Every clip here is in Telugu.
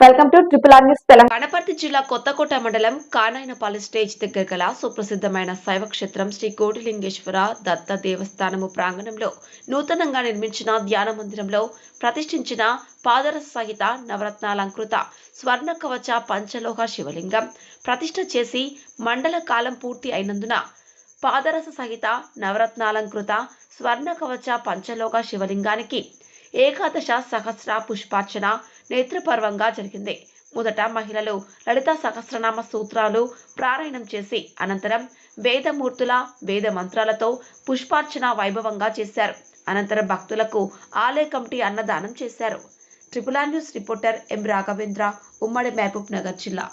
Welcome to triple R news Telangana. Wanaparthy జిల్లా కొత్తకోట మండలం కానాయనపల్లి స్టేజ్ దగ్గర గల సుప్రసిద్ధమైన శైవ క్షేత్రం శ్రీ కోటిలింగేశ్వర దత్త దేవస్థానము ప్రాంగణంలో నూతనంగా నిర్మించిన ధ్యాన మందిరంలో ప్రతిష్ఠించిన పాదరస సహిత నవరత్నాలంకృత స్వర్ణ కవచ పంచలోహ శివలింగం ప్రతిష్ఠ చేసి మండల కాలం పూర్తి అయినందున పాదరస సహిత నవరత్నాలంకృత స్వర్ణ కవచ పంచలోహ శివలింగానికి ఏకాదశ సహస్ర పుష్పార్చన నేత్రపర్వంగా జరిగింది. మొదట మహిళలు లలిత సహస్రనామ సూత్రాలు పారాయణం చేసి అనంతరం వేదమూర్తుల వేద మంత్రాలతో పుష్పార్చన వైభవంగా చేశారు. అనంతరం భక్తులకు ఆలయ కమిటీ అన్నదానం చేశారు. ట్రిపుల్ ఆర్ న్యూస్ రిపోర్టర్ ఎం రాఘవేంద్ర, ఉమ్మడి మహబూబ్ నగర్ జిల్లా.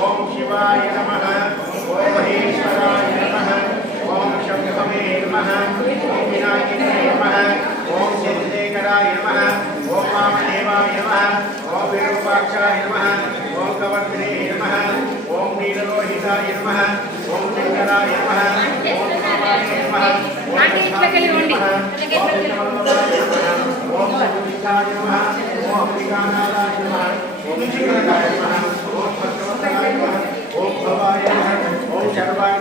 ఓం శివాయ నమః, ఓం మహేశ్వరాయ నమః, ఓం శంభవే నమః, ఓం వినాయకాయ నమః, ఓం చంద్రశేఖరాయ నమః, ఓం వామదేవాయ నమః, ఓం విరూపాక్షాయ నమః, ఓం కవర్ధనే నమః, ఓం నీలలోహితాయ నమః, ఓం శంకరాయ నమః, ఓం రామాయ నమః, ఓం శివాయ నమః, ఓం సర్వేశాయ నమః, ఓం విఘ్ననాథాయ నమః, ఓం శివరాయ నమః, ఓం భద్రవతాయ నమః, ఓం భవాయ నమః, ఓం శర్వాయ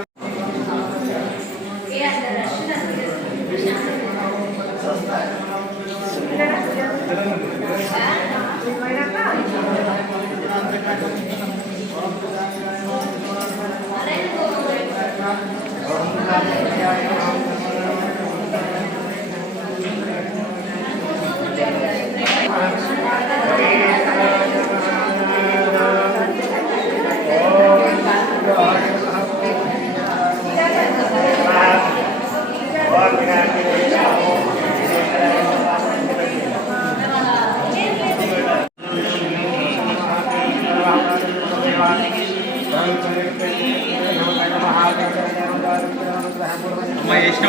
చేసిన